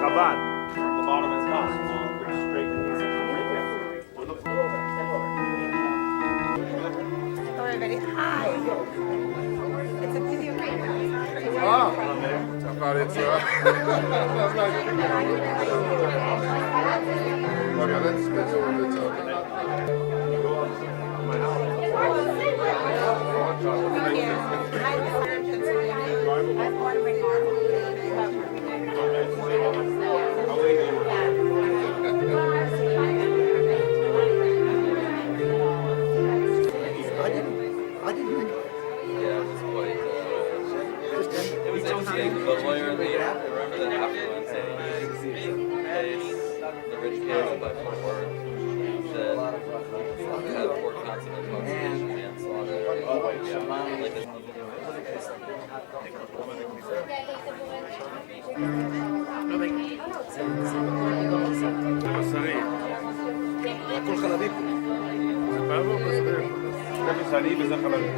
Chabad. The bottom is not straight. Hello everybody. Hi. It's a video game. Chabad it's okay, let's over the The lawyer lead, remember that affluence and the rich kids by 4 words that had 4 consonants, procession, manslaughter, like this. הכל חלבי פה. זה בשרי וזה חלבי.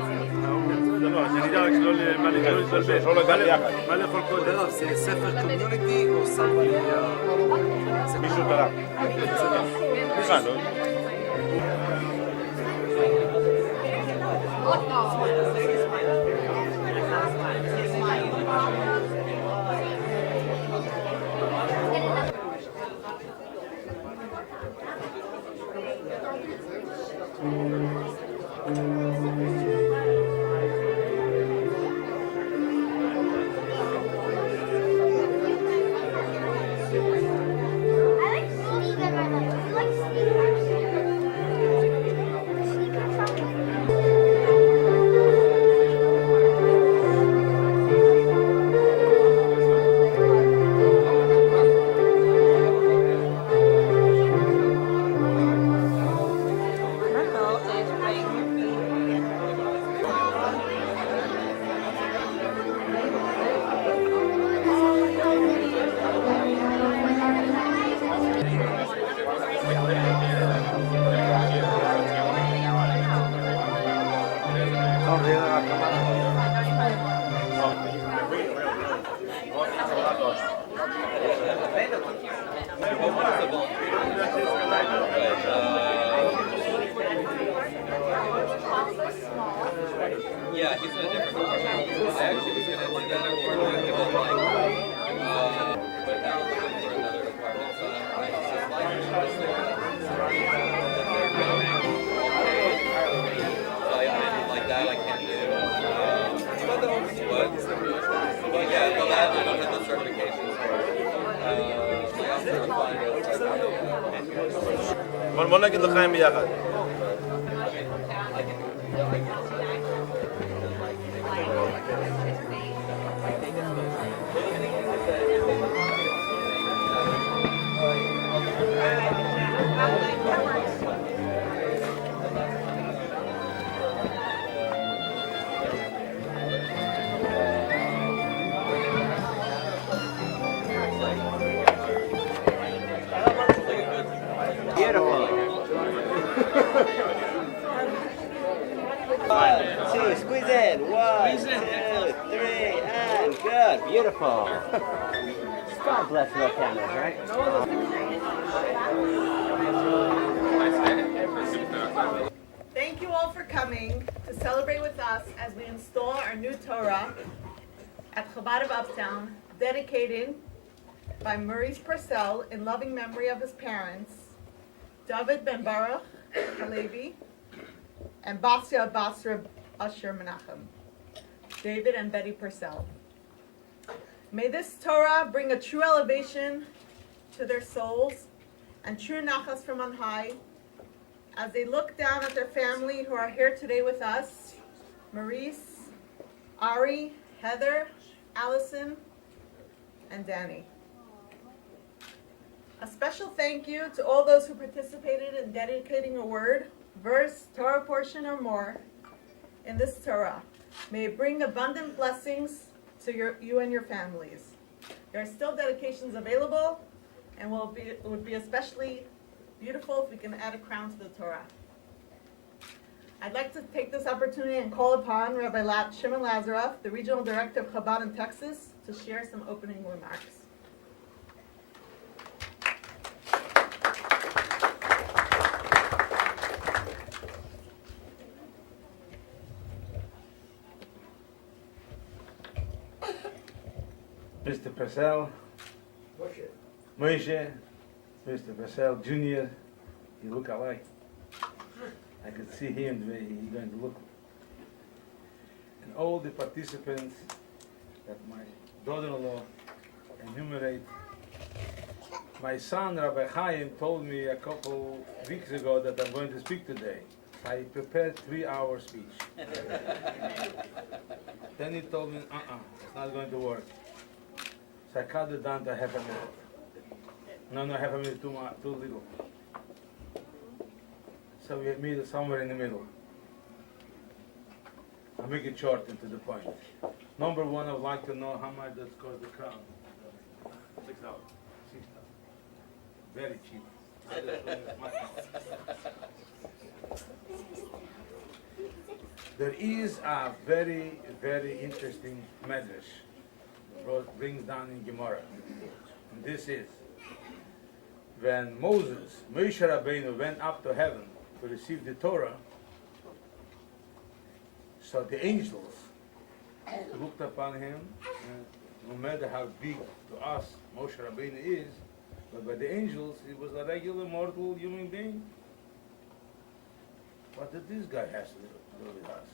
לא, שנדע רק מה להתלבש, לא לגעת יחד. מה לאכול קודם? זה ספר קומיוניטי או סמבלי? מישהו תרם. מיכה, לא? Yeah, he's in a different department. I actually was going to do that department, but now I'm looking for another department, so I'm just like, so anything like that I can't do. But yeah, well that, I don't have the certifications for it. I'm trying to find it. בוא נגיד לחיים ביחד. Beautiful. 1, 2, squeeze in. 1, 2, 3, and good. Beautiful. God bless the cameras, right? Thank you all for coming to celebrate with us as we install our new Torah at Chabad of Uptown, dedicated by Ponevez Purcell in loving memory of his parents, David Ben Baruch Halevi and Basya Basra Asher Menachem, David and Betty Purcell. May this Torah bring a true elevation to their souls and true nachas from on high as they look down at their family who are here today with us, Maurice, Ari, Heather, Allison, and Danny. A special thank you to all those who participated in dedicating a word, verse, Torah portion, or more in this Torah. May it bring abundant blessings to you and your families. There are still dedications available, and it would be especially beautiful if we can add a crown to the Torah. I'd like to take this opportunity and call upon Rabbi Shimon Lazaroff, the Regional Director of Chabad in Texas, to share some opening remarks. Mr. Purcell, Moshe, Mr. Purcell Jr., you look alike. I could see him the way he's going to look. And all the participants that my daughter-in-law enumerate. My son, Rabbi Chaim, told me a couple weeks ago that I'm going to speak today. I prepared 3-hour speech. Then he told me, it's not going to work. So I cut it down to half a minute. No, half a minute, too little. So we meet somewhere in the middle. I'll make it short and to the point. Number one, I would like to know how much that cost the crown. $6. Very cheap. There is a very, very interesting medrash brings down in Gemara. And this is when Moshe Rabbeinu went up to heaven to receive the Torah, so the angels looked upon him, and no matter how big to us Moshe Rabbeinu is, but by the angels he was a regular mortal human being. What did this guy have to do with us?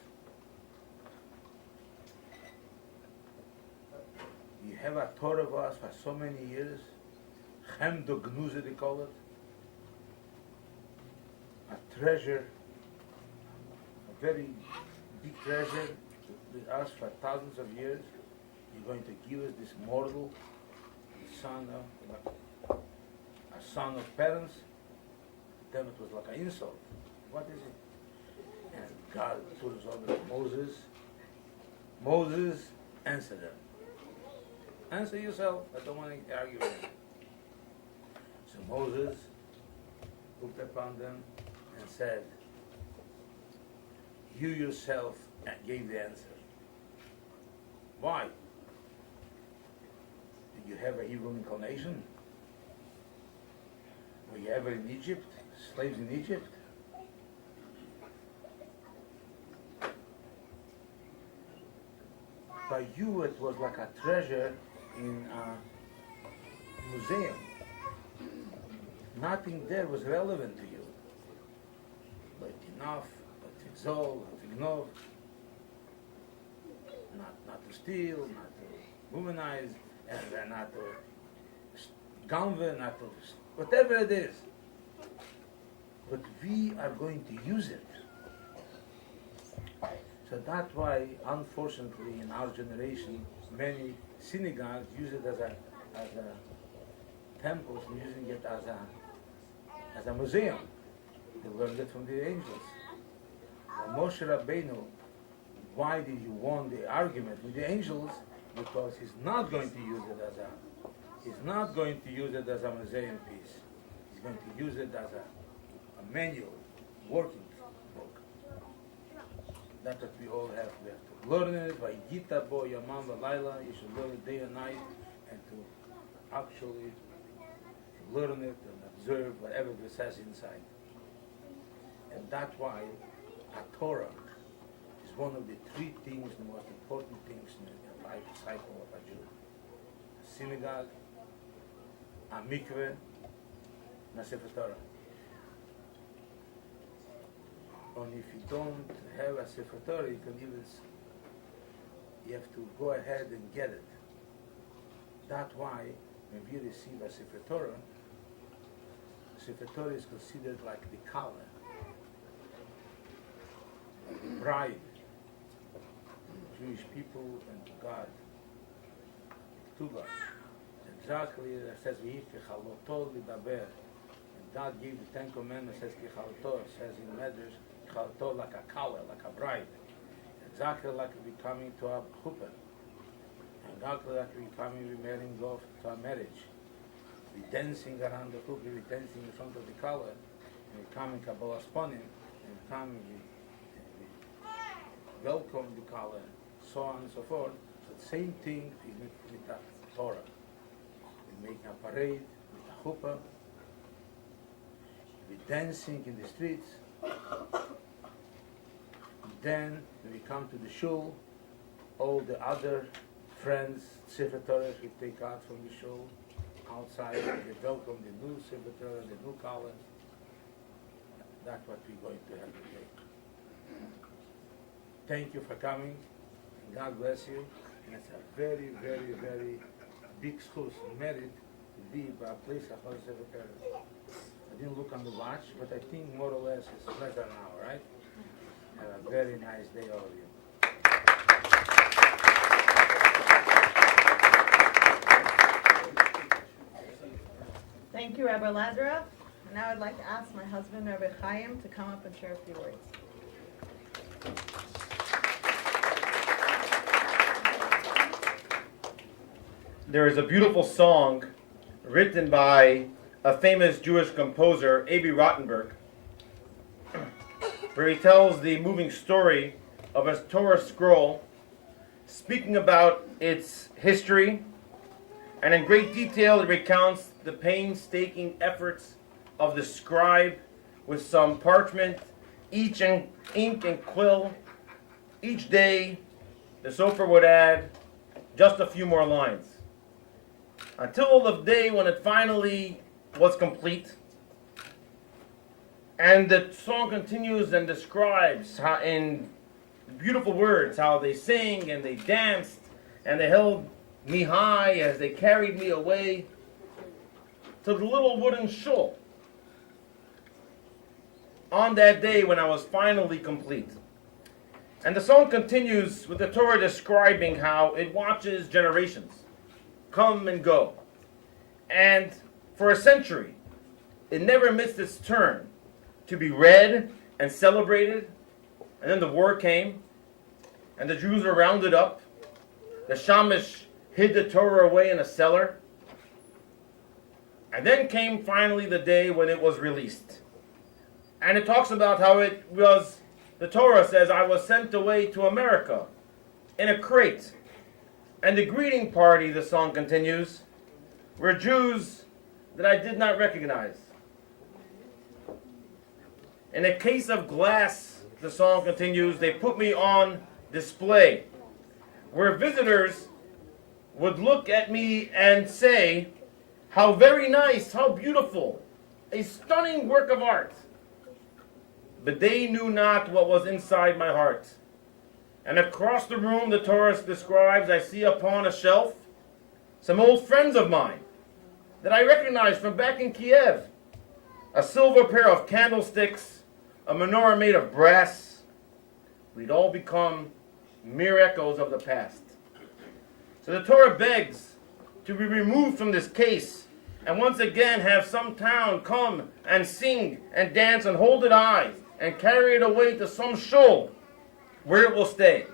You have a Torah of us for so many years, Chem do Gnuze they call it, a treasure, a very big treasure with us for thousands of years. You're going to give us this mortal son of parents? Then it was like an insult. What is it? And God put us over to Moses. Moses answered them. Answer yourself. I don't want to argue with you. So Moses looked upon them and said, you yourself gave the answer. Why? Did you have an evil inclination? Were you ever in Egypt? Slaves in Egypt? By you it was like a treasure in a museum. Nothing there was relevant to you. But enough, but to exalt, to ignore, not to steal, not to womanize, and not to gamble, not to whatever it is. But we are going to use it. So that's why, unfortunately, in our generation, many synagogues use it as a temples, using it as a museum. They learned it from the angels. Moshe Rabbeinu, why did you won the argument with the angels? Because he's not going to use it as a museum piece. He's going to use it as a manual, working book. That's what we all have. We have to learn it by Gita Bo Yamam Laila. You should learn it day and night, and to actually learn it and observe whatever it says inside. And that's why a Torah is one of the three things, the most important things in the life cycle of a Jew. A synagogue, a mikveh, and a Sefer Torah. And if you don't have a Sefer Torah, you have to go ahead and get it. That's why when we receive a Sefer Torah is considered like the collar, the bride, Jewish people and God, Ketubah. Exactly, it says, and God gave the Ten Commandments, says, says in Medrash, like a collar, like a bride. Exactly like we coming to our chupah. And after that we coming, we marrying off to our marriage. We dancing around the cookie, we dancing in front of the color. We coming Kabbalah Sponim, and we coming, we welcome the color, so on and so forth. So the same thing with the Torah. We make a parade with a chupah. We dancing in the streets. Then when we come to the shul, all the other friends, Sefer Torah, we take out from the shul, outside, we welcome the new Sefer Torah, the new color. That's what we're going to have today. Thank you for coming. God bless you. And it's a very, very, very big schus, merit to be by a place of Sefer Torah. I didn't look on the watch, but I think more or less it's less than an hour, right? Have a very nice day, all of you. Thank you, Rabbi Lazarov. Now I'd like to ask my husband, Rabbi Chaim, to come up and share a few words. There is a beautiful song written by a famous Jewish composer, Avi Rottenberg, where he tells the moving story of a Torah scroll, speaking about its history, and in great detail it recounts the painstaking efforts of the scribe with some parchment, each in ink and quill. Each day, the sofer would add just a few more lines, until the day when it finally was complete. And the song continues and describes how, in beautiful words, how they sang and they danced and they held me high as they carried me away to the little wooden shul on that day when I was finally complete. And the song continues with the Torah describing how it watches generations come and go. And for a century, it never missed its turn to be read and celebrated. And then the war came, and the Jews were rounded up. The Shamish hid the Torah away in a cellar. And then came finally the day when it was released. And it talks about how it was, the Torah says, I was sent away to America in a crate. And the greeting party, the song continues, were Jews that I did not recognize. In a case of glass, the song continues, they put me on display, where visitors would look at me and say, how very nice, how beautiful, a stunning work of art. But they knew not what was inside my heart. And across the room, the Torah describes, I see upon a shelf some old friends of mine that I recognize from back in Kiev. A silver pair of candlesticks, a menorah made of brass. We'd all become mere echoes of the past. So the Torah begs to be removed from this case and once again have some town come and sing and dance and hold it high and carry it away to some shul where it will stay.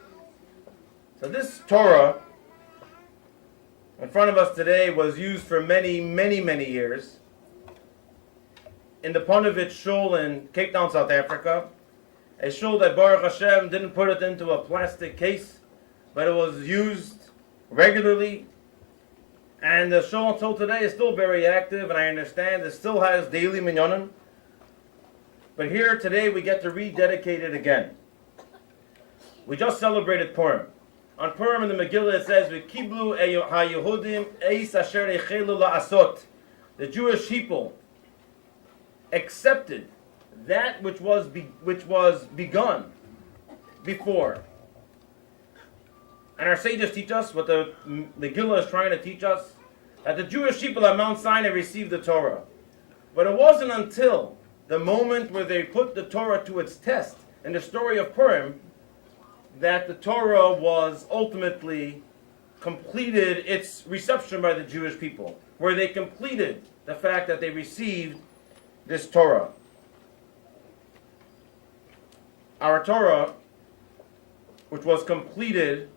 So this Torah in front of us today was used for many, many, many years in the Ponevez Shul in Capetown, South Africa. A shul that Baruch Hashem didn't put it into a plastic case, but it was used regularly. And the shul until today is still very active, and I understand it still has daily minyanim. But here today we get to rededicate it again. We just celebrated Purim. On Purim in the Megillah it says, "V'kiblu haYehudim eis asher echelu la'asot." The Jewish people accepted that which was begun before. And our sages teach us, what the Megillah is trying to teach us, that the Jewish people at Mount Sinai received the Torah. But it wasn't until the moment where they put the Torah to its test in the story of Purim that the Torah was ultimately completed its reception by the Jewish people, where they completed the fact that they received this Torah. Our Torah, which was completed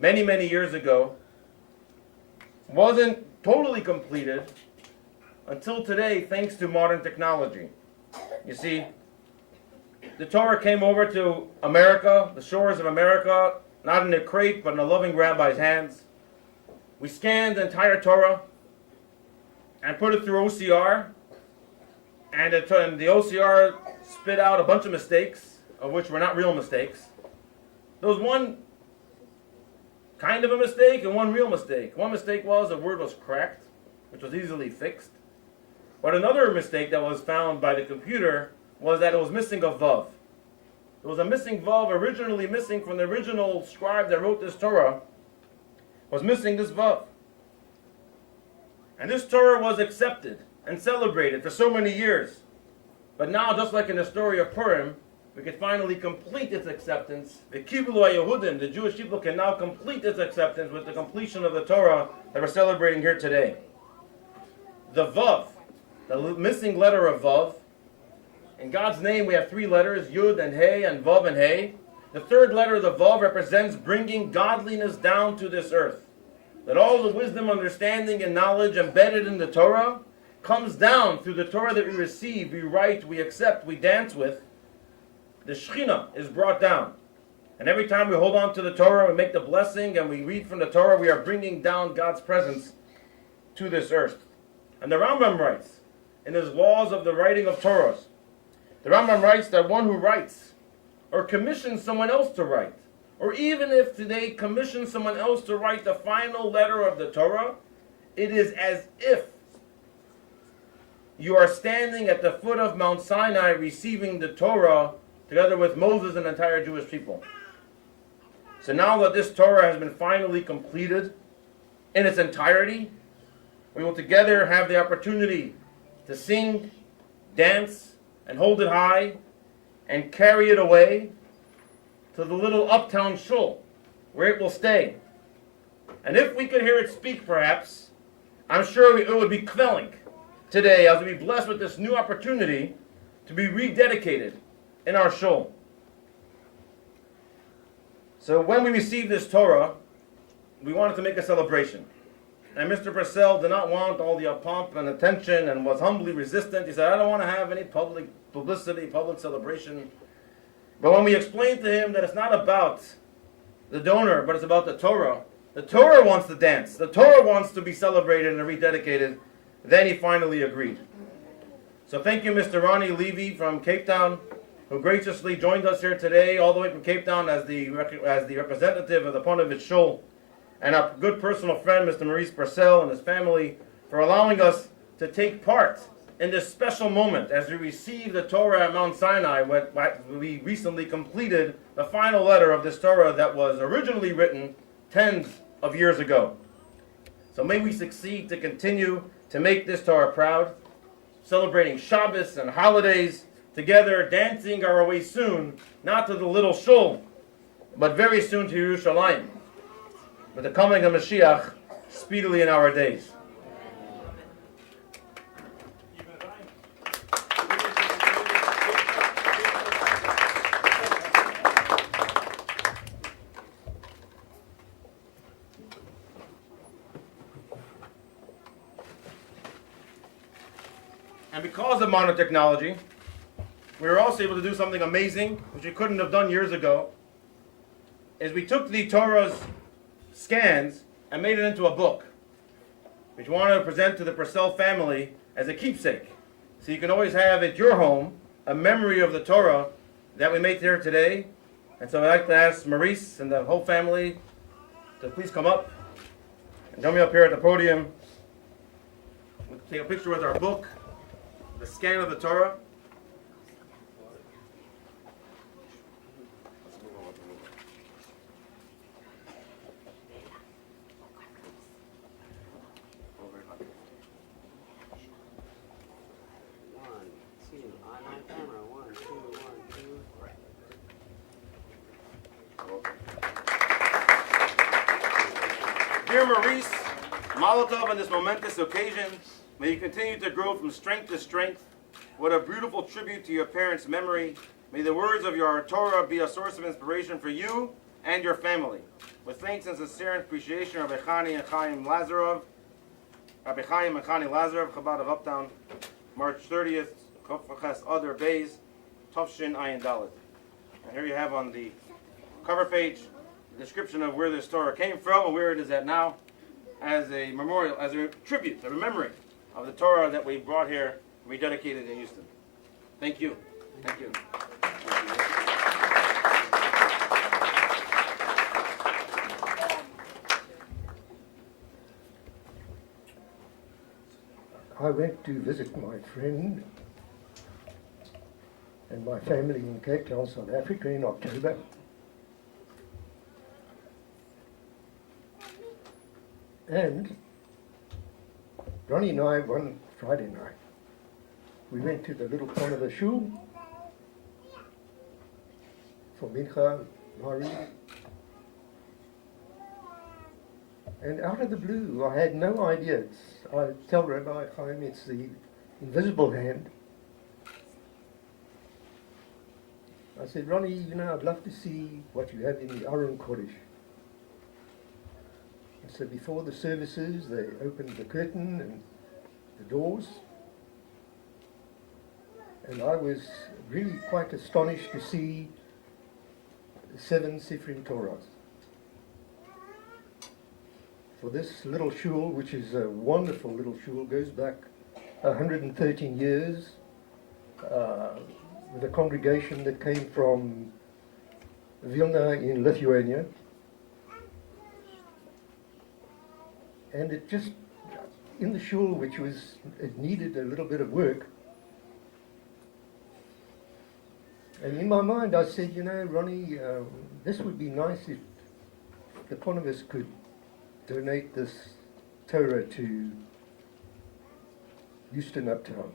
many, many years ago, wasn't totally completed until today, thanks to modern technology. You see, the Torah came over to America, the shores of America, not in a crate, but in a loving rabbi's hands. We scanned the entire Torah and put it through OCR, and the OCR spit out a bunch of mistakes, of which were not real mistakes. There was one kind of a mistake and one real mistake. One mistake was the word was cracked, which was easily fixed. But another mistake that was found by the computer was that it was missing a vav. There was a missing vav, originally missing from the original scribe that wrote this Torah, was missing this vav. And this Torah was accepted and celebrated for so many years. But now, just like in the story of Purim, we can finally complete its acceptance. The Kibulu HaYehudim, the Jewish people, can now complete its acceptance with the completion of the Torah that we're celebrating here today. The Vav, the missing letter of Vav. In God's name, we have three letters, Yud and Hey and Vav and Hey. The third letter of the Vav represents bringing godliness down to this earth. That all the wisdom, understanding, and knowledge embedded in the Torah comes down through the Torah that we receive, we write, we accept, we dance with. The Shekhinah is brought down. And every time we hold on to the Torah, we make the blessing, and we read from the Torah, we are bringing down God's presence to this earth. And the Rambam writes, in his laws of the writing of Torahs, the Rambam writes that one who writes, or commissions someone else to write, or even if today commissions someone else to write the final letter of the Torah, it is as if you are standing at the foot of Mount Sinai receiving the Torah together with Moses and the entire Jewish people. So now that this Torah has been finally completed in its entirety, we will together have the opportunity to sing, dance, and hold it high, and carry it away to the little Uptown Shul, where it will stay. And if we could hear it speak, perhaps, I'm sure it would be kvelling today as we be blessed with this new opportunity to be rededicated in our shul. So when we received this Torah, we wanted to make a celebration. And Mr. Purcell did not want all the pomp and attention and was humbly resistant. He said, I don't want to have any public publicity, public celebration. But when we explained to him that it's not about the donor, but it's about the Torah wants to dance, the Torah wants to be celebrated and rededicated, then he finally agreed. So thank you, Mr. Ronnie Levy from Capetown, who graciously joined us here today, all the way from Capetown as the representative of the Ponevez Shul, and our good personal friend, Mr. Maurice Purcell, and his family, for allowing us to take part in this special moment as we receive the Torah at Mount Sinai. We recently completed the final letter of this Torah that was originally written tens of years ago. So may we succeed to continue to make this Torah proud, celebrating Shabbos and holidays together, dancing our way soon, not to the little shul, but very soon to Yerushalayim, with the coming of Mashiach speedily in our days. And because of modern technology, we were also able to do something amazing, which we couldn't have done years ago, is we took the Torah's scans and made it into a book, which we wanted to present to the Purcell family as a keepsake. So you can always have at your home a memory of the Torah that we made here today. And so I'd like to ask Maurice and the whole family to please come up and join me up here at the podium. We'll take a picture with our book, the scan of the Torah. Dear Maurice, Mazel Tov on this momentous occasion. May you continue to grow from strength to strength. What a beautiful tribute to your parents' memory. May the words of your Torah be a source of inspiration for you and your family. With thanks and sincere appreciation of Echani and Chaim Lazarov, Rabbi Chaim and Chani Lazar of Chabad of Uptown, March 30th, Chof Other Bays, Tufshin Ayin Dalet. And here you have on the cover page the description of where this Torah came from and where it is at now, as a memorial, as a tribute, a remembering of the Torah that we brought here, we dedicated in Houston. Thank you. Thank you. I went to visit my friend and my family in Cape Town, South Africa in October. And Ronnie and I, one Friday night, we went to the little Ponevez Shul for Mincha, Mari. And out of the blue, I had no idea. I tell Rabbi Chaim it's the invisible hand. I said, Ronnie, I'd love to see what you have in the Aron Kodesh. And so before the services, they opened the curtain and the doors. And I was really quite astonished to see the 7 Sefer Torahs. For this little shul, which is a wonderful little shul, goes back 113 years, with a congregation that came from Vilna in Lithuania. And it just, in the shul, it needed a little bit of work. And in my mind I said, Ronnie, this would be nice if the Ponevez could donate this Torah to Houston Uptown.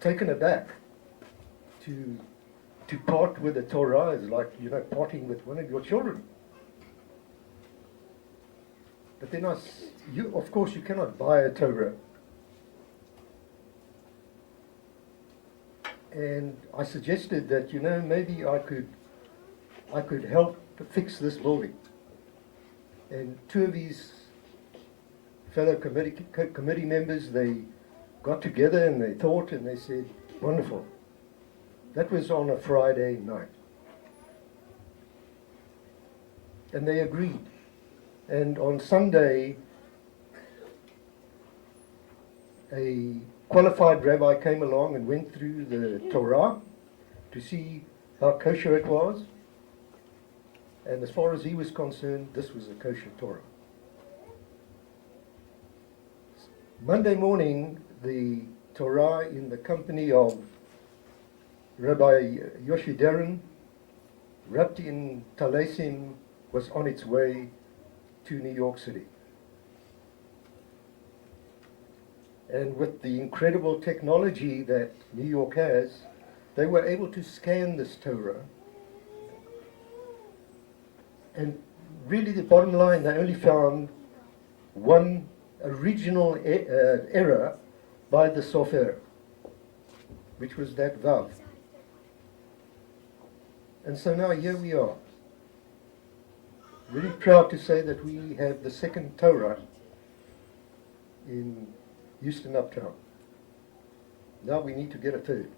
Taken aback to part with the Torah is like, parting with one of your children. But then of course you cannot buy a Torah. And I suggested that, maybe I could help to fix this building. And 2 of his fellow committee members, they got together and they thought and they said, wonderful. That was on a Friday night. And they agreed. And on Sunday, a qualified rabbi came along and went through the Torah to see how kosher it was. And as far as he was concerned, this was a kosher Torah. Monday morning, the Torah in the company of Rabbi Yoshi Darren, wrapped in Talesim, was on its way to New York City. And with the incredible technology that New York has, they were able to scan this Torah. And really the bottom line, they only found one original error by the sofer, which was that vav. And so now here we are. Really proud to say that we have the second Torah in Houston Uptown. Now we need to get a third.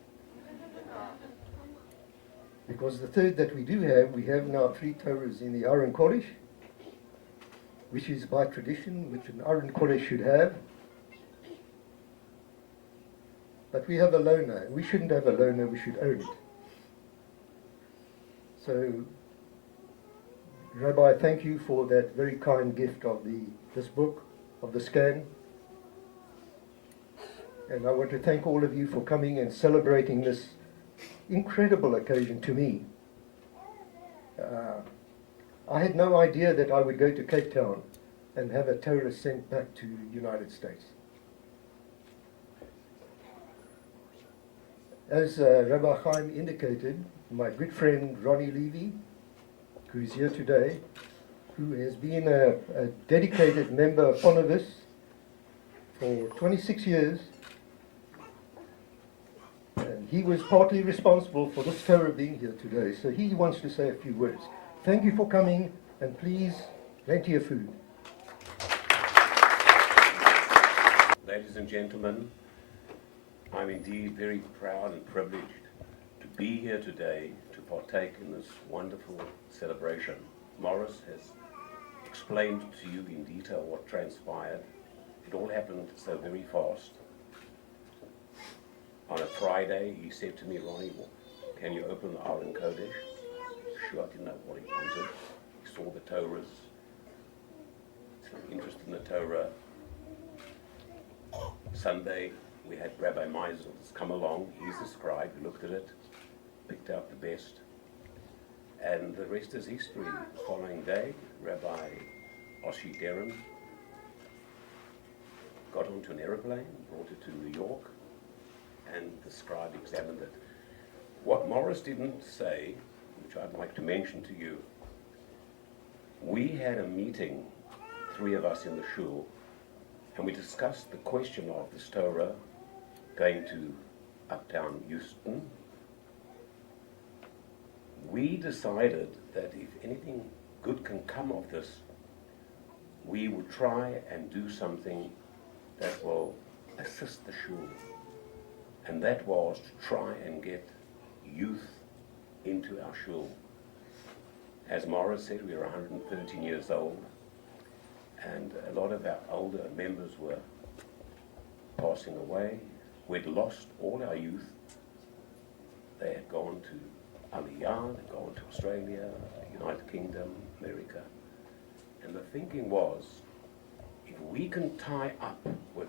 Because the third that we have now 3 Torahs in the Aron Kodesh, which is by tradition, which an Aron Kodesh should have. But we have a loaner. We shouldn't have a loaner, we should own it. So, Rabbi, thank you for that very kind gift of this book, of the scan. And I want to thank all of you for coming and celebrating this incredible occasion to me. I had no idea that I would go to Cape Town and have a Torah sent back to the United States. As Rabbi Chaim indicated, my good friend Ronnie Levy, who is here today, who has been a dedicated member of Ponevez for 26 years, and he was partly responsible for this Torah being here today. So he wants to say a few words. Thank you for coming, and please plenty of food. Ladies and gentlemen, I'm indeed very proud and privileged to be here today to partake in this wonderful celebration. Morris has explained to you in detail what transpired. It all happened so very fast. On a Friday, he said to me, Ronnie, can you open the Aron Kodesh? Sure, I didn't know what he wanted. He saw the Torahs, some interest in the Torah. Sunday, we had Rabbi Meisels come along. He's a scribe. He looked at it, picked out the best. And the rest is history. The following day, Rabbi Oshi Deren got onto an aeroplane, brought it to New York, and the scribe examined it. What Morris didn't say, which I'd like to mention to you, we had a meeting, three of us in the shul, and we discussed the question of this Torah going to Uptown, Houston. We decided that if anything good can come of this, we would try and do something that will assist the shul. And that was to try and get youth into our shul. As Morris said, we were 113 years old, and a lot of our older members were passing away. We'd lost all our youth. They had gone to Aliyah, they'd gone to Australia, United Kingdom, America. And the thinking was, if we can tie up with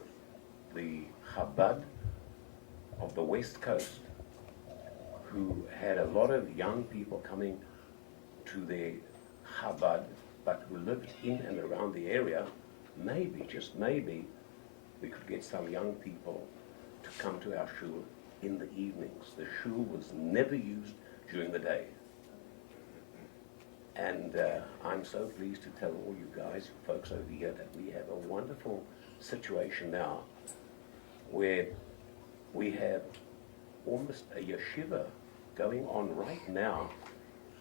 the Chabad of the West Coast, who had a lot of young people coming to their Chabad, but who lived in and around the area, maybe, just maybe, we could get some young people to come to our shul in the evenings. The shul was never used during the day. And I'm so pleased to tell all you guys, folks over here, that we have a wonderful situation now where we have almost a yeshiva going on right now.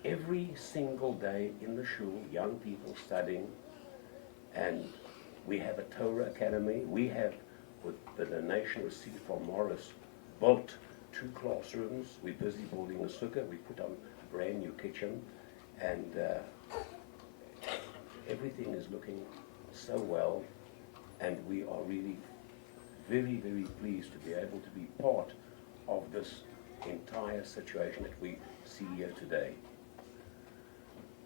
Every single day in the shul, young people studying, and we have a Torah academy. We have, with the donation received from Morris, built 2 classrooms. We're busy building a sukkah. We put on a brand new kitchen, and everything is looking so well, and we are really very, very pleased to be able to be part of this entire situation that we see here today.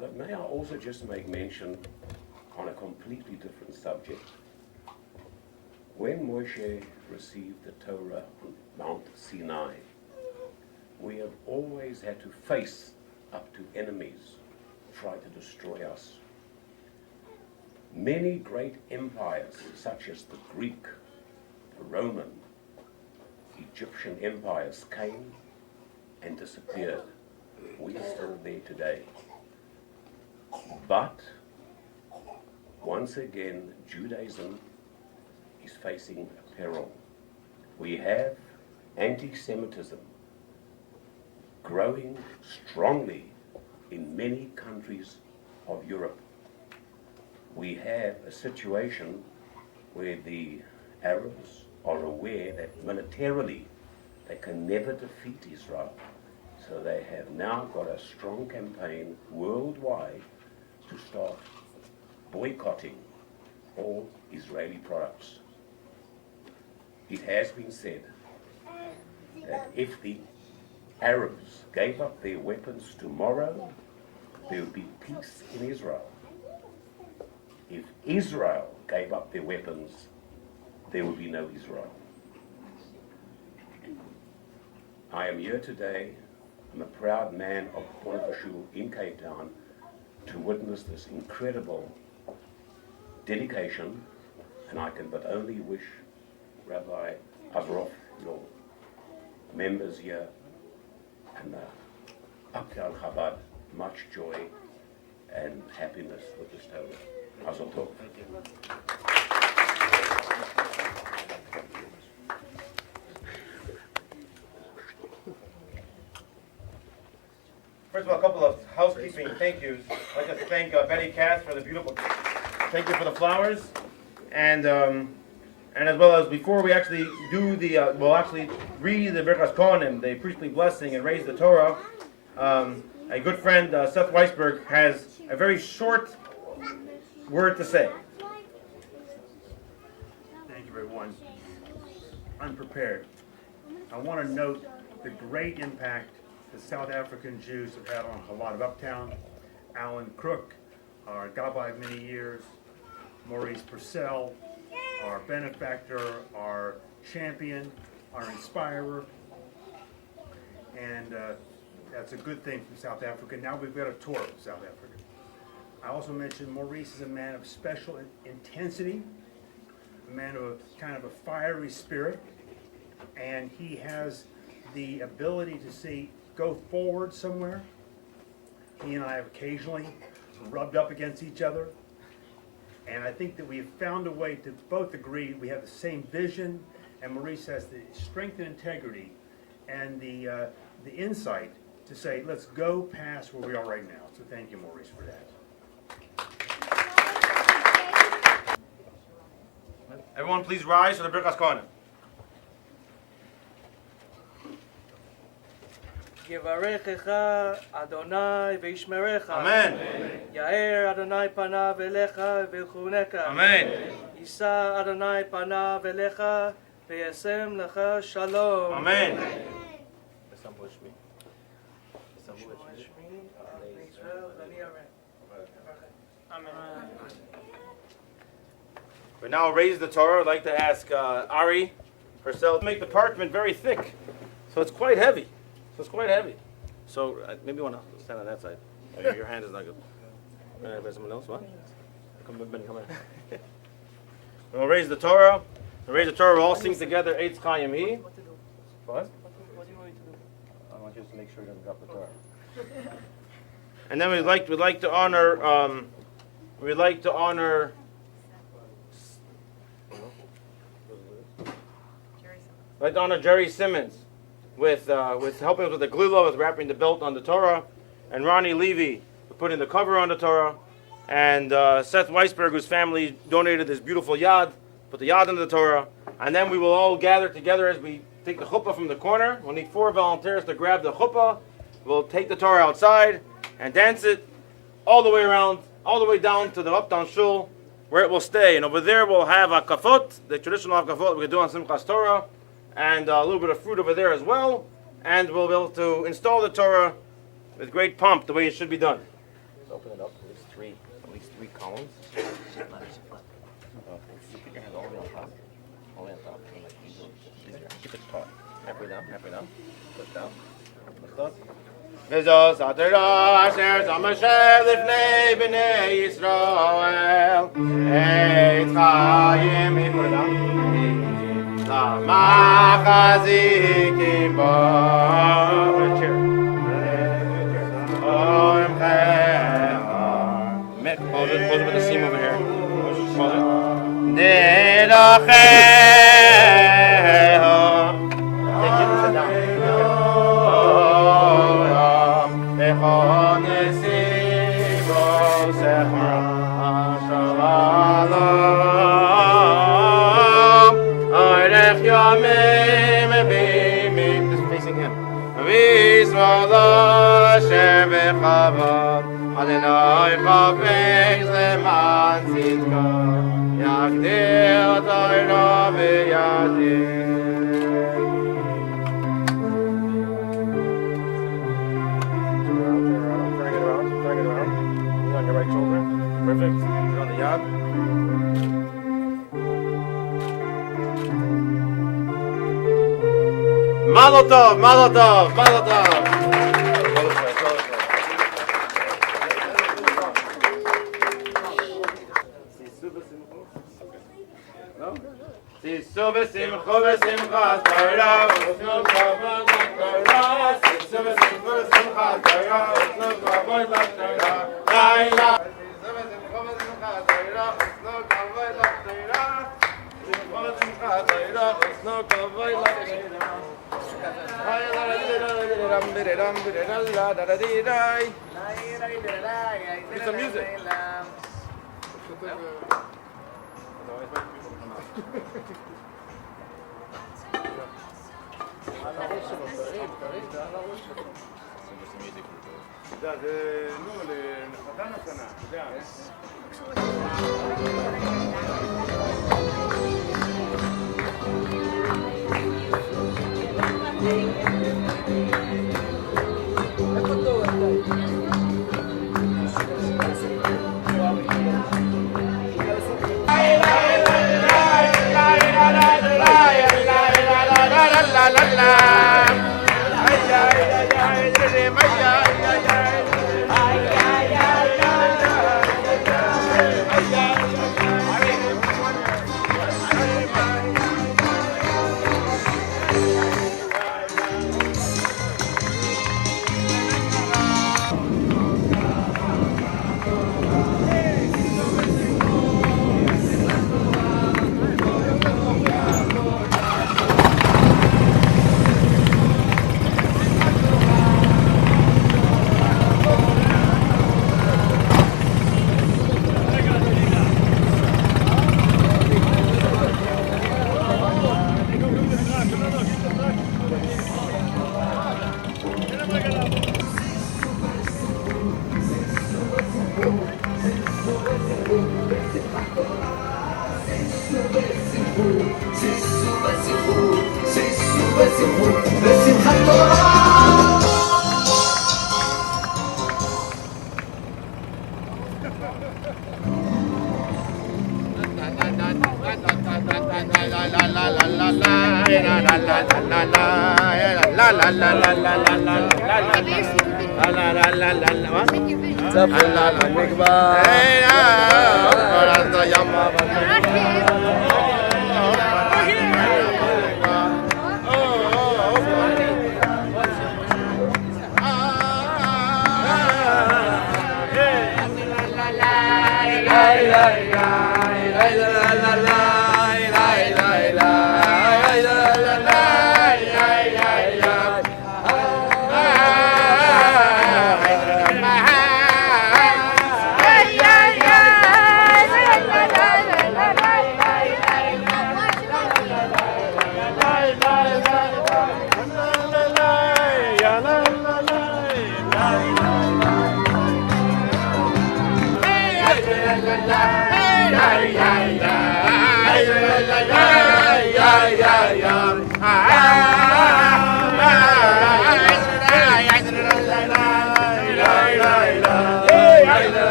But may I also just make mention on a completely different subject. When Moshe received the Torah on Mount Sinai, we have always had to face up to enemies who try to destroy us. Many great empires, such as the Greek, the Roman, Egyptian empires, came and disappeared. We are still there today. But once again, Judaism is facing a peril. We have anti-Semitism growing strongly in many countries of Europe. We have a situation where the Arabs are aware that militarily they can never defeat Israel. So they have now got a strong campaign worldwide to start boycotting all Israeli products. It has been said that if the Arabs gave up their weapons tomorrow, there would be peace in Israel. If Israel gave up their weapons, there would be no Israel. I am here today. I'm a proud man of Ponevez Shul in Capetown to witness this incredible dedication, and I can but only wish Rabbi Azroff, your members here, and the Uptown Chabad much joy and happiness with this Torah. Mazel tov. First of all, a couple of housekeeping thank yous. I'd like to thank Betty Cass for the beautiful, thank you for the flowers, and as well as before we actually do the, we'll actually read the Birkas Kohanim, the priestly blessing, and raise the Torah. A good friend, Seth Weisberg, has a very short word to say. Thank you, everyone. Unprepared. I want to note the great impact the South African Jews have had on Chabad of Uptown. Alan Crook, our Gabbai of many years, Maurice Purcell, our benefactor, our champion, our inspirer, and that's a good thing from South Africa. Now we've got a tour of South Africa. I also mentioned Maurice is a man of special intensity, a man of a kind of a fiery spirit, and he has the ability to see, go forward somewhere. He and I have occasionally rubbed up against each other, and I think that we have found a way to both agree we have the same vision, and Maurice has the strength and integrity and the insight to say, let's go past where we are right now. So thank you, Maurice, for that. Everyone please rise for the Birkas Kohanim. יברכך אדוני וישמרך. Amen. יאר אדוני פניו אליך ויחונך. Amen. יישא אדוני פניו אליך וישם לך שלום. Amen. We now raise the Torah. I'd like to ask Ari Purcell to make the parchment very thick, so it's quite heavy. So maybe you want to stand on that side. Your hand is not good. Someone else? What? Come in. We'll raise the Torah. We'll raise the Torah. We'll all sing together. Eitz Chaim Hi. What? What do you want me to do? I want you to make sure you don't drop the Torah. And then we'd like to honor Jerry Simmons with helping us with the glula, with wrapping the belt on the Torah, and Ronnie Levy for putting the cover on the Torah, and Seth Weisberg, whose family donated this beautiful yad, put the yad into the Torah, and then we will all gather together as we take the chuppah from the corner. We'll need 4 volunteers to grab the chuppah. We'll take the Torah outside and dance it all the way around, all the way down to the Uptown Shul, where it will stay. And over there we'll have hakafot, the traditional hakafot we do on Simchas Torah, and a little bit of fruit over there as well. And we'll be able to install the Torah with great pomp, the way it should be done. Let's open it up to at least three columns. Put your hands all the way on top. All the way on top. Keep it taut. Halfway down. Push down. Lift up. וזו סתרה אשר שם השם לפני בני ישראל עץ חיים למחזיקים בו Pause it with the seam over here. Pause it. Just facing him. Perfect. Put it on the yard. Mazel tov, mazel tov, mazel tov. Sisu v'simcha v'simchas Torah, v'snu kavod l'Torah. Sisu v'simcha v'simchas Torah, v'snu kavod l'Torah. Laila. Get some music.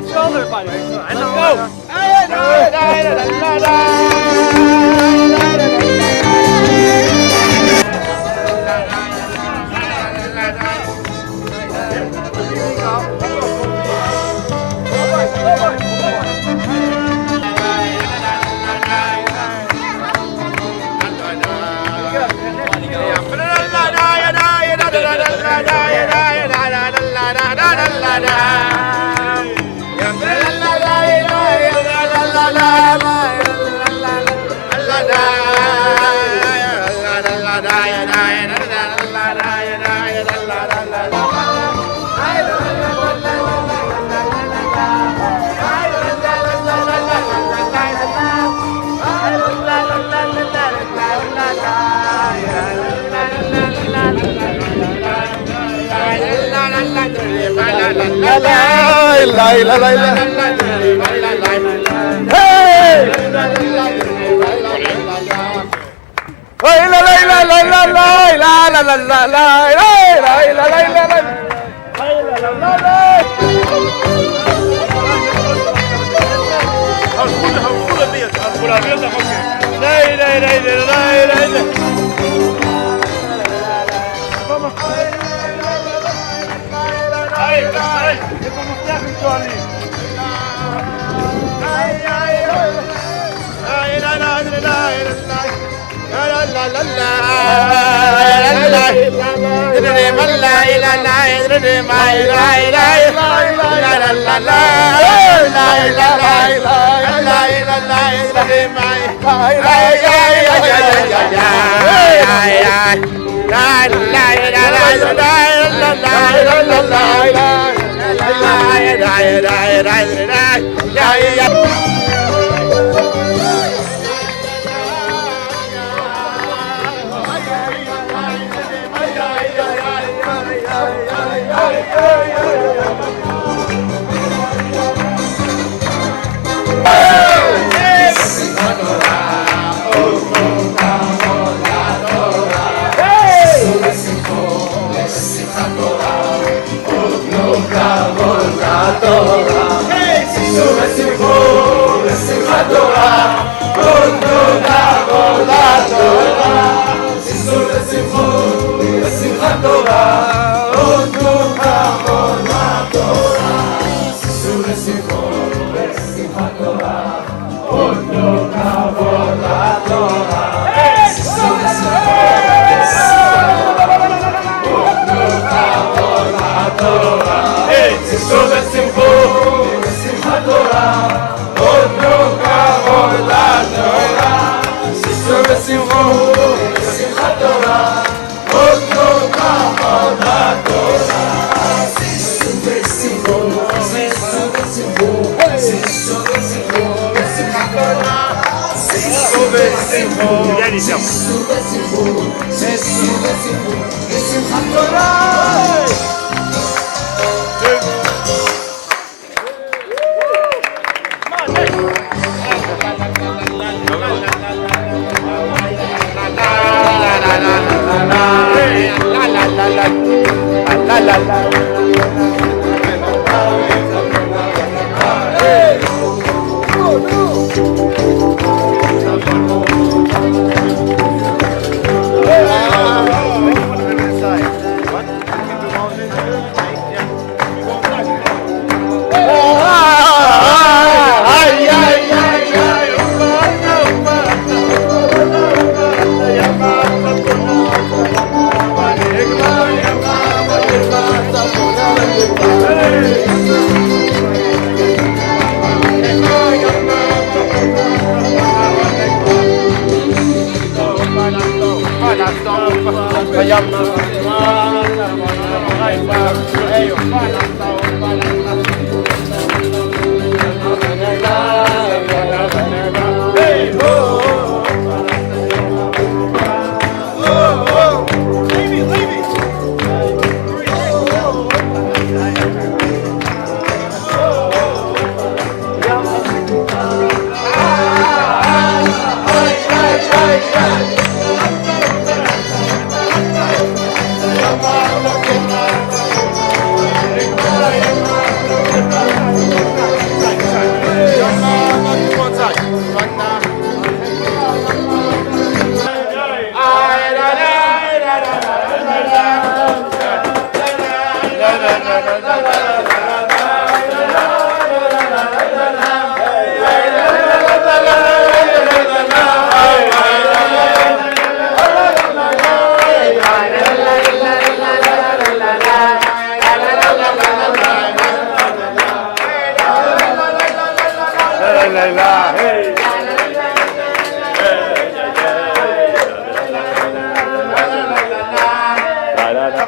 Right shoulder, buddy. Let's go. Hey!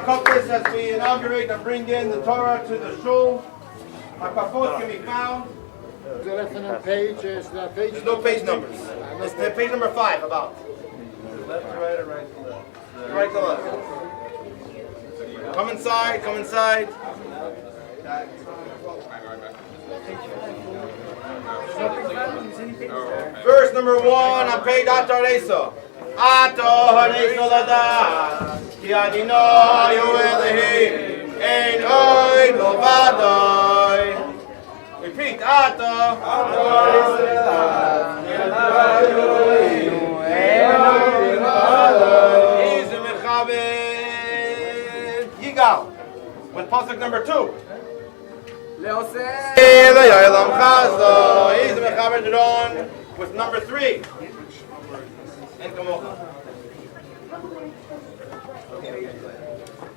Compass as we inaugurate and bring in the Torah to the shul. Our kafot can be found. There's no page numbers. It's the page number 5 about. Left to right or right to left? Right to left. Come inside, come inside. Verse number 1 on page Atar Esa. Atar Esa Lada. Ki Adonai hu Elohim. Ein oid lo vadai. Repeat. Atar Esa Lada. Ki Adonai hu Elohim. Ein oid lo vadai. Izu mechaved. Yigal. With pasuk number 2. He's mechaber on with number 3. And kamocha.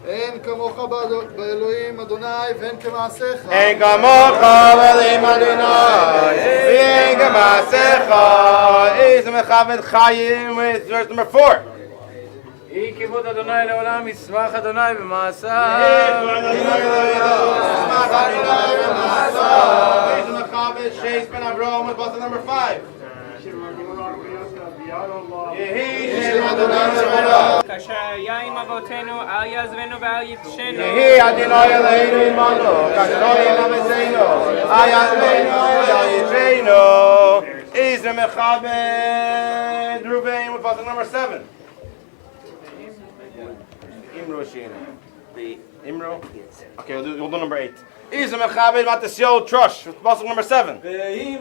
אין כמוך באלוהים אדוני ואין כמעשיך. אין כמוך באלוהים אדוני ואין כמעשיך. He's mechaber chayim with verse number 4. יהי כיבוד אדוני לעולם, ישמח אדוני במעשיו. She's been a Rome with pasuk number 5. כאשר יאים אבותינו אל יעזבנו ואל יפשנו. יהי אדוני אלוהינו עמנו, כאשר יאים אבותינו אל יעזבנו ואל יפשנו. He's a mechabed Ruvain with pasuk number 7. Imro Sheena. The Imro? Okay, we'll do number 8. He's a mechabed Matasyo Trush with pasuk number 7. He's a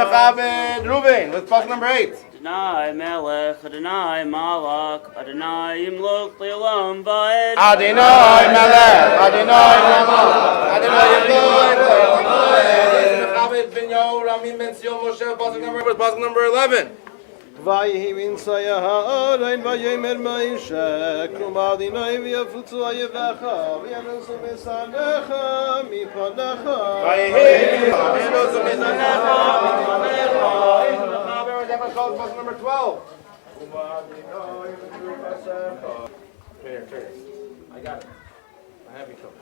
mechabed Ruvain with pasuk number 8. Adonai Melech, Adonai Malach, Adonai Yimlok Le'olam Va'ed. Adonai Melech, Adonai Malach, Adonai Yimlok Le'olam Va'ed. Mechabed Ben Yahu, Ramim Ben Sion Moshe, pasuk number 11. ויהי מנשאיה הארון ויאמר מוישה כלומר אדוני ויפוצו אויביך וינוסו משנאיך מפניך ויהי ינוסו משנאיך מפניך. Pasuk number 12. Here, I got it. I have you covered.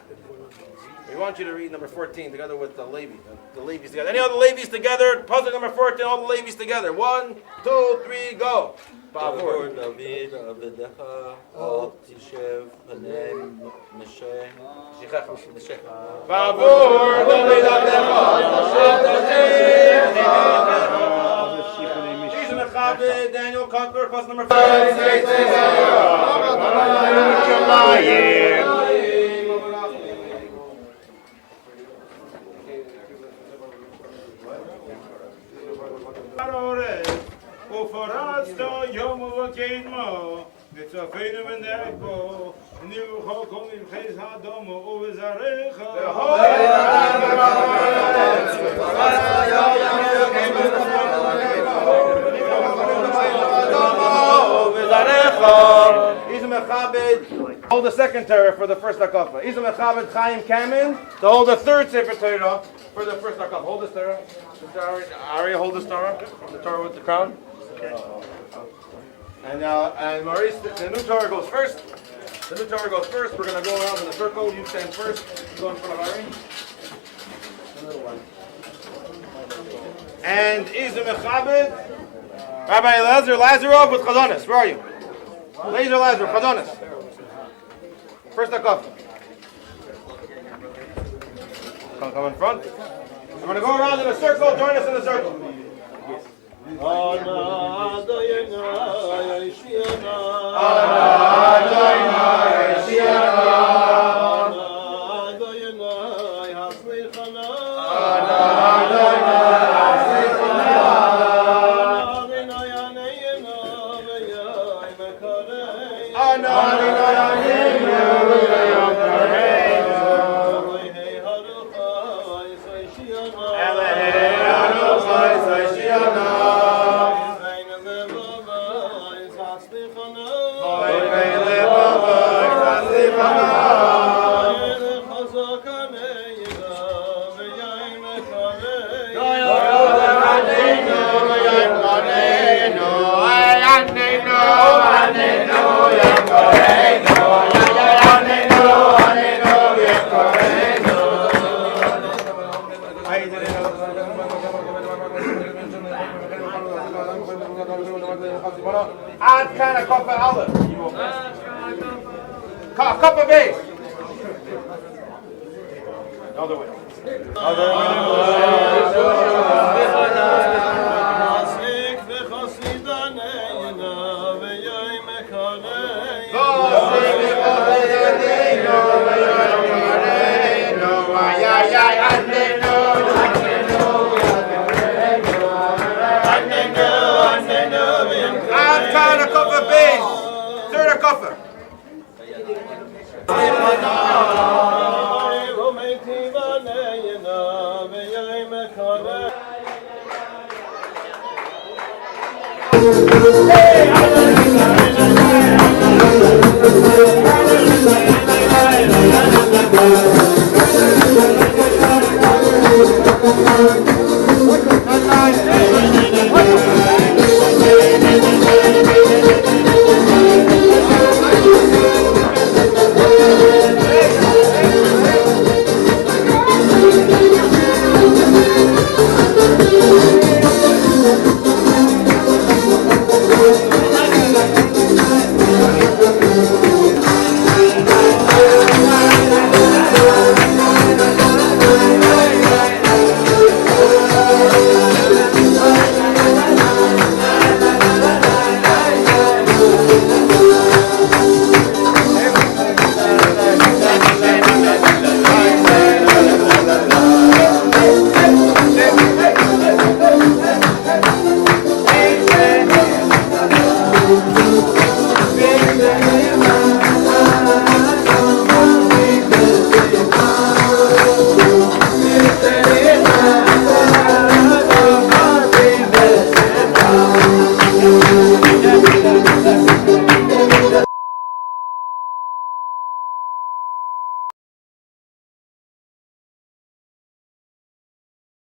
We want you to read number 14 together with the Levi. The Levies together. Any other Levies together? Pasuk number 14, all the Levies together. 1, 2, 3, go. Bavur David Avedecha Al Tishev Panei Meshe Bavur David Avedecha Al Tishev Daniel Conqueror, pasuk number 5. Hold the second Torah for the first hakafa. He's a mechabed Chaim Kamen to hold the third Sefer Torah for the first hakafa. Hold this Torah. Ari, hold this Torah. The Torah with the crown. And Maurice, the new Torah goes first. The new Torah goes first. We're going to go around in a circle. You stand first. Go in front of Ari. The little one. And he's a mechabed Rabbi Lazarov with Chazonis. Where are you? Lazarov, Chazonis. First hakafa. Come in front. I'm going to go around in a circle. Join us in a circle. Kana Kofa Aleph. Kofa Base. Other way. Hey,